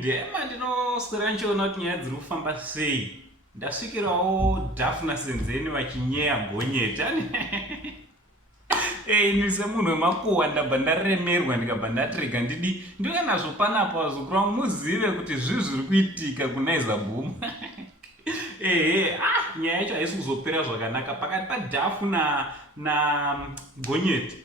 Gonyede mandinoswera ndichiona kuti nyaya dziri kufamba sei. Ndasvikirawo Dhafu naSenzeni vachinyeya gonyeti. Ini semunhu wemakuhwa ndabva ndaremerwa ndikabva ndatirega ndiuya nazvo panapa wazukuru wangu muzive kuti zvii zviri kuitika kuna Izaboom. Nyaya yacho haisi kuzopera zvakanaka pakati paDhafu na Gonyeti.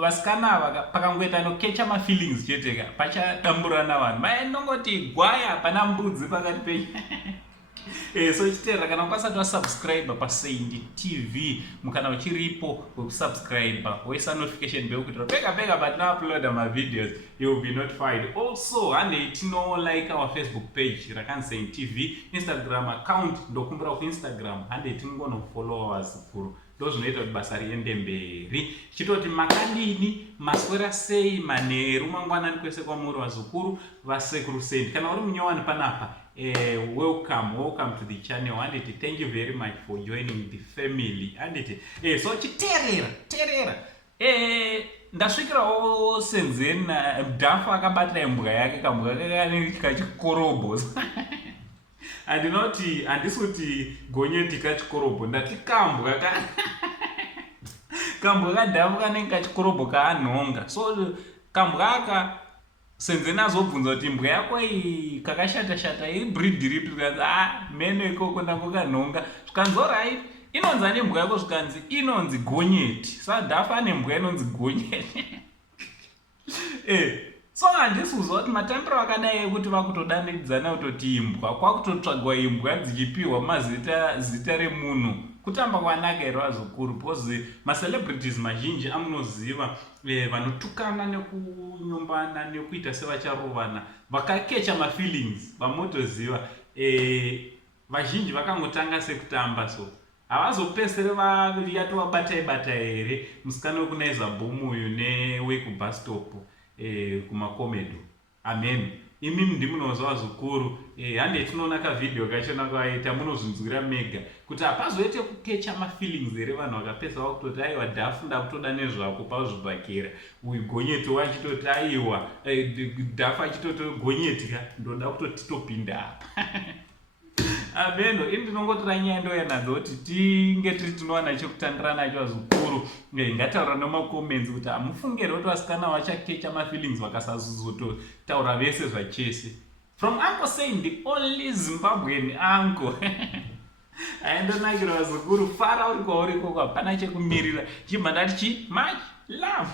Vasikana ava pakangoita nokecha mafeelings cheteka pachadamburana vanhu vainongoti gwaya pana mbudzi pakati penyu. So chitera kana ukasati wasubscribe paSaindi TV mukana uchiripo wekusubscribe woisa notification bell kuti pega patina uploada mavideos you will be notified. Also hande tino like our Facebook page rakanzi Saindi TV, Instagram account ndokumbura ku Instagram hande tingono followers kuru ndozvinoita kuti basa riende mberi. Chitoti makadini maswera sei manheru mangwanani kwese kwamuri vazukuru vasekuru Saindi. Kana uri munyowani panapa welcome to the channel. And thank you very much for joining the family. And so chiterera ndasvikirawo Senzeni Dhafu akabatira imbwa yake kambwa kake kachikorobo. Andinoti handisi kuti Gonyeti kachikorobo ndati kambwa kambwa kaDhafu kanenge kachikorobo kaanhonga. So kambwa aka Senzeni azobvunza kuti imbwa yako iyi kakashata ibreed ripi, zvikanzi meno ikoko ndango kanhonga, zvikanzi alright inonzi ane imbwa yako, zvikanzi inonzi Gonyeti. Saka Dhafu ane imbwa inonzi Gonyeti. So handisi kuzwa kuti matambiro akadai ekuti vakutodanidzana kutoti imbwa kwakutotsvagwa imbwa dzichipiwa zita remunhu kutamba kwanaka here vazukuru, because macelebrities mazhinji amunoziva vanotukana nekunyumbana nekuita sevacharovana vakakecha mafeelings vamotoziva vazhinji vakangotanga sekutamba. So havazopesere yatovabatai here musikana wekuna Izaboom uyu newekubus-stop kumakomedo. Amen. Imi ndimunozwa vazukuru. Hande tinoona kavidheo kachona kaita munozvinzwira mega kuti hapazoite kukecha mafeelings here vanhu vakapesa vakutoti aiwa Dhafu ndakutoda nezvako pauzvibhakera, uyu Gonyeti wachitoti aiwa Dhafu achitoti Gonyeti ka ndoda kutoti topinda apa. Abeno ini ndinongotora nyaya ndoya nadzo kuti tinge tiri tinowana chekutandira nacho vazukuru. Ngataura nomacomments kuti hamufungere kuti vasikana vachakecha mafeelings vakasazototaura vese zvachese. From Uncle Saindi, the only Zimbabwean uncle. Aindonakira vazukuru, fara uri kwauri koko hapana chekumirira chibva ndati much love.